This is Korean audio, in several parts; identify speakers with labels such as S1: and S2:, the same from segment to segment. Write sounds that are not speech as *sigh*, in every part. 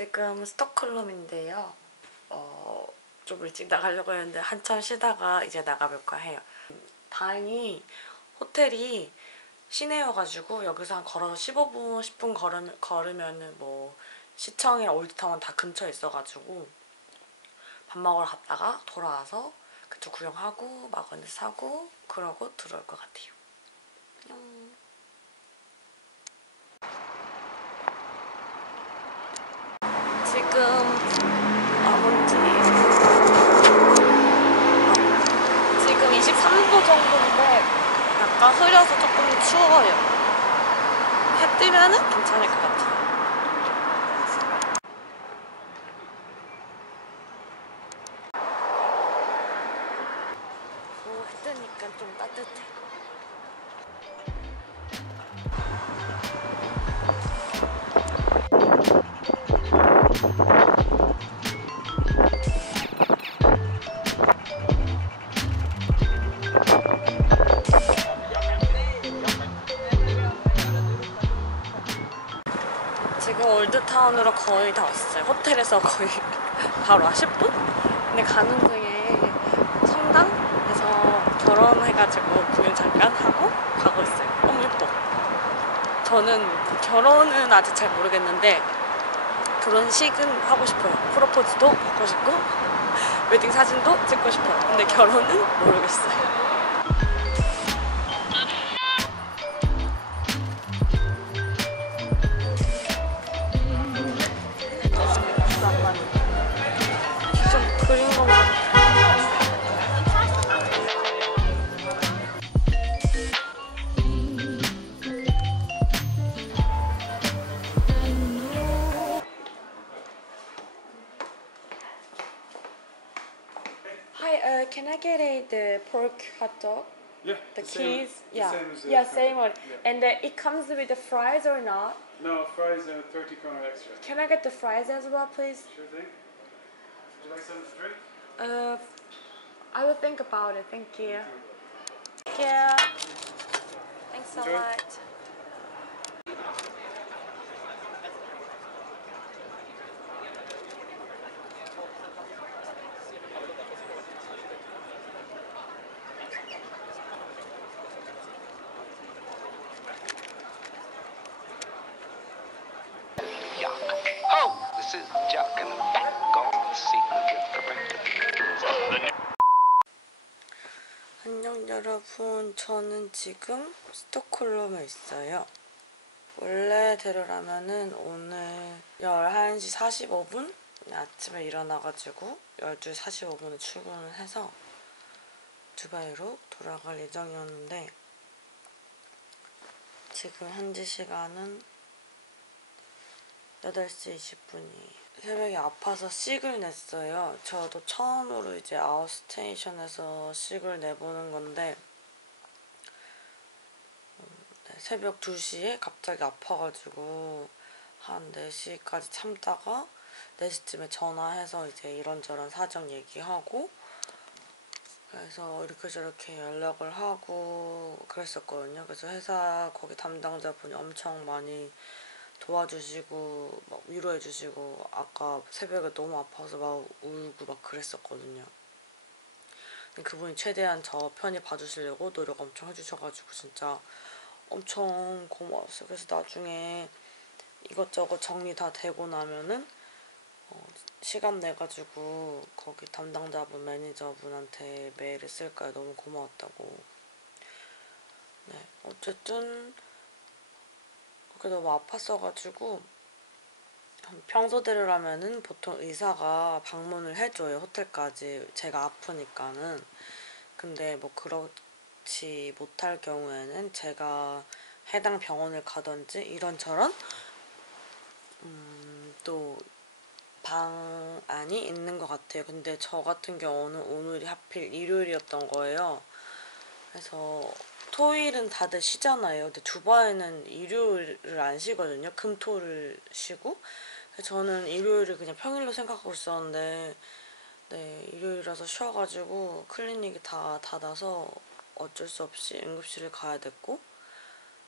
S1: 지금 스톡홀름인데요. 어, 좀 일찍 나가려고 했는데 한참 쉬다가 이제 나가볼까 해요. 다행히 호텔이 시내여가지고 여기서 한 걸어서 15분, 10분 걸으면, 걸으면은 뭐 시청이랑 올드타운 다 근처에 있어가지고 밥 먹으러 갔다가 돌아와서 그쪽 구경하고 마그넷 사고 그러고 들어올 것 같아요. 안녕. 지금 아 뭔지 아, 지금 23도 정도인데 약간 흐려서 조금 추워요. 해 뜨면은 괜찮을 것 같아요. 오, 해 뜨니까 좀 따뜻해. 지금 올드타운으로 거의 다 왔어요. 호텔에서 거의 *laughs* 바로 10분? 근데 가는 중에 성당에서 결혼해가지고 구경 잠깐 하고 가고 있어요. 너무 예뻐. 저는 결혼은 아직 잘 모르겠는데 결혼식은 하고 싶어요. 프로포즈도 받고 싶고 *laughs* 웨딩 사진도 찍고 싶어요. 근데 결혼은 모르겠어요. Uh, can I get a the pork hot dog?
S2: Yeah.
S1: The
S2: same-
S1: cheese,
S2: the
S1: yeah,
S2: same as the
S1: yeah,
S2: current.
S1: same one.
S2: Yeah.
S1: And uh, it comes with the fries or not?
S2: No, fries are 30 kroner extra.
S1: Can I get the fries as well, please?
S2: Sure thing. Would you like something to drink?
S1: Uh, I will think about it. Thank you. Thank you. Thanks so
S2: Enjoy.
S1: much.
S3: Yuck.
S1: 안녕 여러분. 저는 지금 스톡홀름에 있어요. 원래대로라면은 오늘 11시 45분 아침에 일어나가지고 12시 45분에 출근을 해서 두바이로 돌아갈 예정이었는데 지금 현지 시간은 8시 20분이 새벽에 아파서 씩을 냈어요. 저도 처음으로 이제 아웃스테이션에서 씩을 내보는 건데 음, 네, 새벽 2시에 갑자기 아파가지고 한 4시까지 참다가 4시쯤에 전화해서 이제 이런저런 사정 얘기하고 그래서 이렇게 저렇게 연락을 하고 그랬었거든요. 그래서 회사 거기 담당자분이 엄청 많이 도와주시고 막 위로해주시고 아까 새벽에 너무 아파서 막 울고 막 그랬었거든요. 그분이 최대한 저 편히 봐주시려고 노력 엄청 해주셔가지고 진짜 엄청 고마웠어요. 그래서 나중에 이것저것 정리 다 되고 나면은 어, 시간 내가지고 거기 담당자분 매니저분한테 메일을 쓸까요? 너무 고마웠다고. 네, 어쨌든 그게 너무 아팠어가지고 평소대로라면은 보통 의사가 방문을 해줘요 호텔까지. 제가 아프니까는. 근데 뭐 그렇지 못할 경우에는 제가 해당 병원을 가든지 이런저런 음, 또 방안이 있는 것 같아요. 근데 저 같은 경우는 오늘이 하필 일요일이었던 거예요. 그래서 토요일은 다들 쉬잖아요. 근데 두바이는 일요일을 안 쉬거든요. 금토를 쉬고. 저는 일요일을 그냥 평일로 생각하고 있었는데 네 일요일이라서 쉬어가지고 클리닉이 다 닫아서 어쩔 수 없이 응급실을 가야 됐고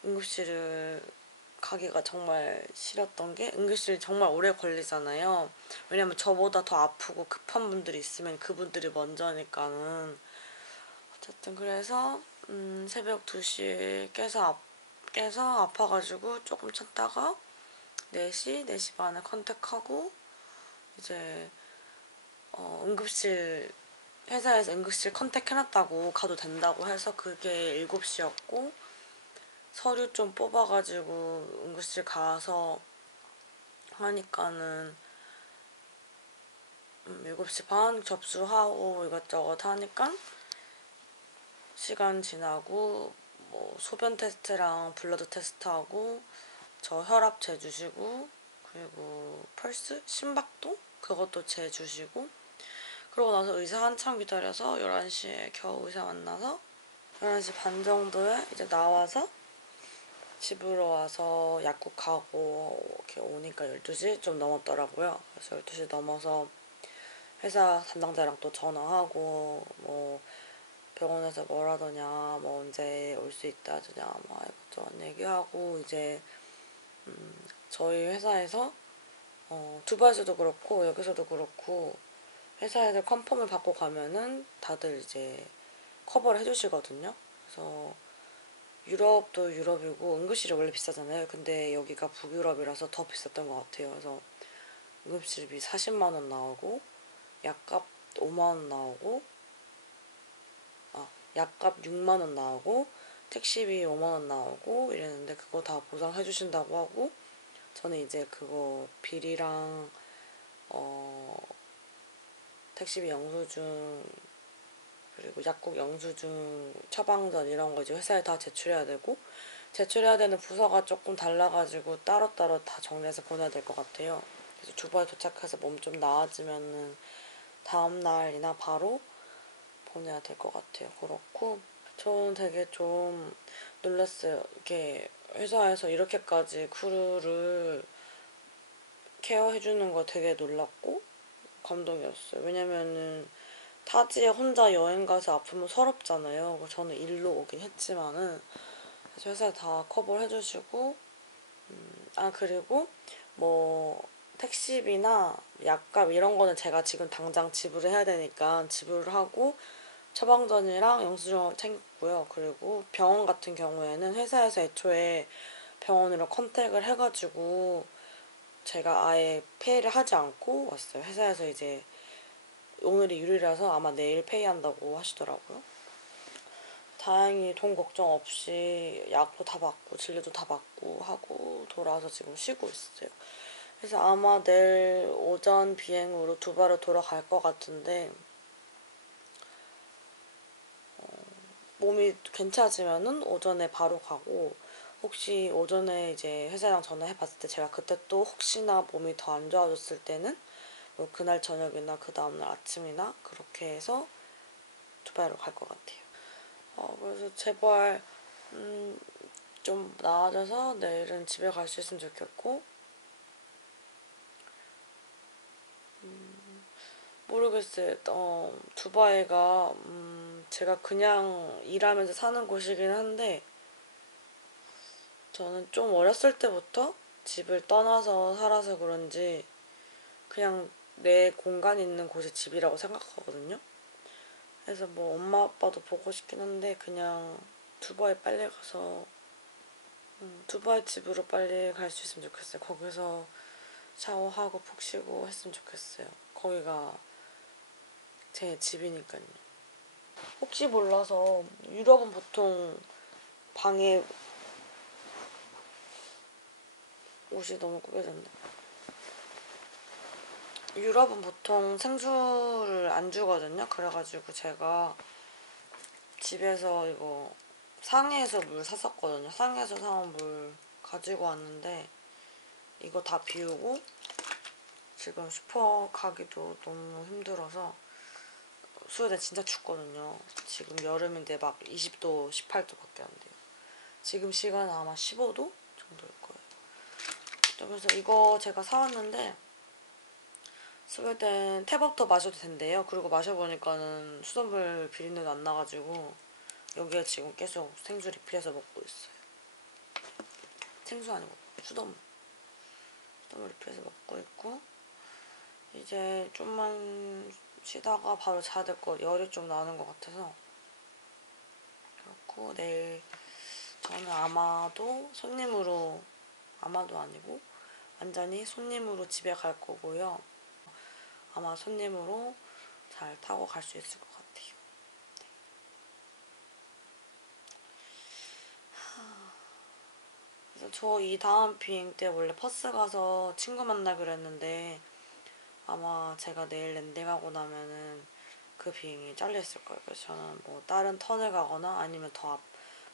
S1: 응급실을 가기가 정말 싫었던 게 응급실 정말 오래 걸리잖아요. 왜냐면 저보다 더 아프고 급한 분들이 있으면 그분들이 먼저니까는 어쨌든 그래서 음, 새벽 2시에 깨서 아, 깨서 아파가지고 조금 참다가 4시, 4시 반에 컨택하고 이제 어, 응급실 회사에서 응급실 컨택해놨다고 가도 된다고 해서 그게 7시였고 서류 좀 뽑아가지고 응급실 가서 하니까는 음, 7시 반 접수하고 이것저것 하니까 시간 지나고 뭐 소변 테스트랑 블러드 테스트하고 저 혈압 재주시고 그리고 펄스 심박도 그것도 재주시고 그러고 나서 의사 한참 기다려서 11시에 겨우 의사 만나서 11시 반 정도에 이제 나와서 집으로 와서 약국하고 이렇게 오니까 12시 좀 넘었더라고요. 그래서 12시 넘어서 회사 담당자랑 또 전화하고 뭐 병원에서 뭐라더냐 뭐 언제 올 수 있다 하더냐 뭐 이것저것 얘기하고 이제 음, 저희 회사에서 어, 두바이에서도 그렇고 여기서도 그렇고 회사에서 컨펌을 받고 가면은 다들 이제 커버를 해주시거든요. 그래서 유럽도 유럽이고 응급실이 원래 비싸잖아요. 근데 여기가 북유럽이라서 더 비쌌던 것 같아요. 그래서 응급실비 40만 원 나오고 약값 5만 원 나오고 아 약값 6만 원 나오고 택시비 5만 원 나오고 이랬는데 그거 다 보상해 주신다고 하고 저는 이제 그거 비리랑 어 택시비 영수증 그리고 약국 영수증 처방전 이런 거 이제 회사에 다 제출해야 되고 제출해야 되는 부서가 조금 달라가지고 따로따로 다 정리해서 보내야 될 것 같아요. 그래서 두바이 도착해서 몸 좀 나아지면은 다음 날이나 바로 보내야 될 것 같아요. 그렇고 저는 되게 좀 놀랐어요. 이렇게 회사에서 이렇게까지 크루를 케어해주는 거 되게 놀랐고 감동이었어요. 왜냐면은 타지에 혼자 여행 가서 아프면 서럽잖아요. 저는 일로 오긴 했지만은 회사에 다 커버를 해주시고 음, 아 그리고 뭐 택시비나 약값 이런 거는 제가 지금 당장 지불을 해야 되니까 지불을 하고 처방전이랑 영수증을 챙겼고요. 그리고 병원 같은 경우에는 회사에서 애초에 병원으로 컨택을 해가지고 제가 아예 페이를 하지 않고 왔어요. 회사에서 이제 오늘이 유리라서 아마 내일 페이한다고 하시더라고요. 다행히 돈 걱정 없이 약도 다 받고 진료도 다 받고 하고 돌아와서 지금 쉬고 있어요. 그래서 아마 내일 오전 비행으로 두바이로 돌아갈 것 같은데 몸이 괜찮아지면은 오전에 바로 가고 혹시 오전에 이제 회사랑 전화해봤을 때 제가 그때 또 혹시나 몸이 더 안 좋아졌을 때는 뭐 그날 저녁이나 그 다음날 아침이나 그렇게 해서 두바이로 갈 것 같아요. 어, 그래서 제발 음, 좀 나아져서 내일은 집에 갈 수 있으면 좋겠고 음, 모르겠어요. 어, 두바이가 음, 제가 그냥 일하면서 사는 곳이긴 한데 저는 좀 어렸을 때부터 집을 떠나서 살아서 그런지 그냥 내 공간 있는 곳이 집이라고 생각하거든요. 그래서 뭐 엄마 아빠도 보고 싶긴 한데 그냥 두바이 빨리 가서 음, 두바이 집으로 빨리 갈 수 있으면 좋겠어요. 거기서 샤워하고 푹 쉬고 했으면 좋겠어요. 거기가 제 집이니까요. 혹시 몰라서 유럽은 보통 방에 옷이 너무 꾸겨졌네. 유럽은 보통 생수를 안 주거든요. 그래가지고 제가 집에서 이거 상해에서 물 샀었거든요. 상해에서 사온 물 가지고 왔는데 이거 다 비우고 지금 슈퍼 가기도 너무 힘들어서 스웨덴 진짜 춥거든요. 지금 여름인데 막 20도, 18도밖에 안 돼요. 지금 시간은 아마 15도 정도일 거예요. 그래서 이거 제가 사왔는데 스웨덴 탭업도 마셔도 된대요. 그리고 마셔보니까는 수돗물 비린내도 안 나가지고 여기에 지금 계속 생수 리필해서 먹고 있어요. 생수 아니고 수돗물 수돗물 이렇게 해서 먹고 있고 이제 좀만 쉬다가 바로 자야 될것 열이 좀 나는 것 같아서 그렇고 내일 저는 아마도 손님으로 아마도 아니고 완전히 손님으로 집에 갈 거고요. 아마 손님으로 잘 타고 갈 수 있을 것 같아요. 네. 그래서 저 이 다음 비행 때 원래 퍼스 가서 친구 만나기로 했는데 아마 제가 내일 랜딩 하고 나면은 그 비행이 잘려 있을 거예요. 그래서 저는 뭐 다른 턴을 가거나 아니면 더 앞,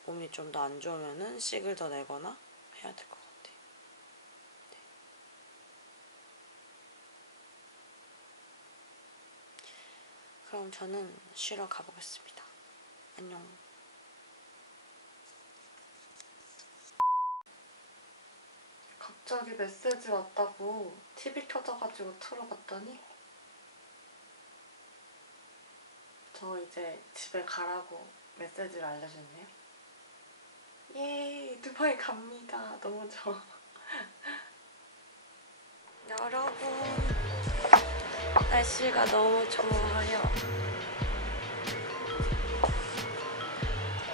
S1: 몸이 좀 더 안 좋으면은 씩을 더 내거나 해야 될 것 같아요. 네. 그럼 저는 쉬러 가보겠습니다. 안녕. 갑자기 메시지 왔다고 TV 켜져가지고 틀어봤더니 저 이제 집에 가라고 메시지를 알려줬네요. 예, 두바이 갑니다. 너무 좋아. *laughs* 여러분, 날씨가 너무 좋아요.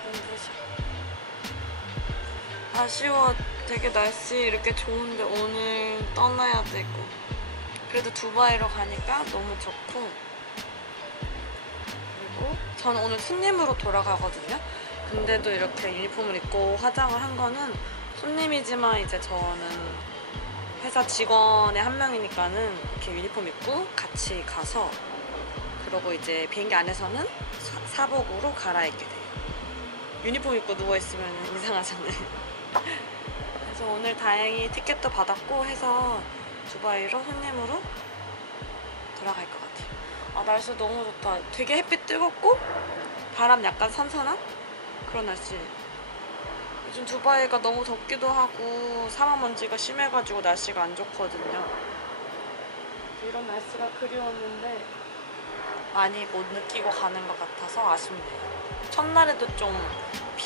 S1: 눈부셔. 아쉬워. 되게 날씨 이렇게 좋은데 오늘 떠나야 되고. 그래도 두바이로 가니까 너무 좋고. 그리고 저는 오늘 손님으로 돌아가거든요. 근데도 이렇게 유니폼을 입고 화장을 한 거는 손님이지만 이제 저는 회사 직원의 한 명이니까는 이렇게 유니폼 입고 같이 가서 그러고 이제 비행기 안에서는 사- 사복으로 갈아입게 돼요. 유니폼 입고 누워 있으면 이상하잖아요. *laughs* 그래서 오늘 다행히 티켓도 받았고 해서 두바이로 손님으로 돌아갈 것 같아요. 아 날씨 너무 좋다. 되게 햇빛 뜨겁고 바람 약간 선선한 그런 날씨. 요즘 두바이가 너무 덥기도 하고 사막먼지가 심해가지고 날씨가 안 좋거든요. 이런 날씨가 그리웠는데 많이 못 느끼고 가는 것 같아서 아쉽네요. 첫날에도 좀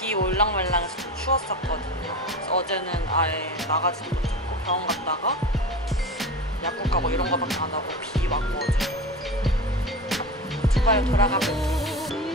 S1: 비 올랑말랑해서 좀 추웠었거든요. 그래서 어제는 아예 나가지도 못했고 병원 갔다가 약국 가고 이런 거밖에 안 하고 비 맞고 어제 두바이 돌아가고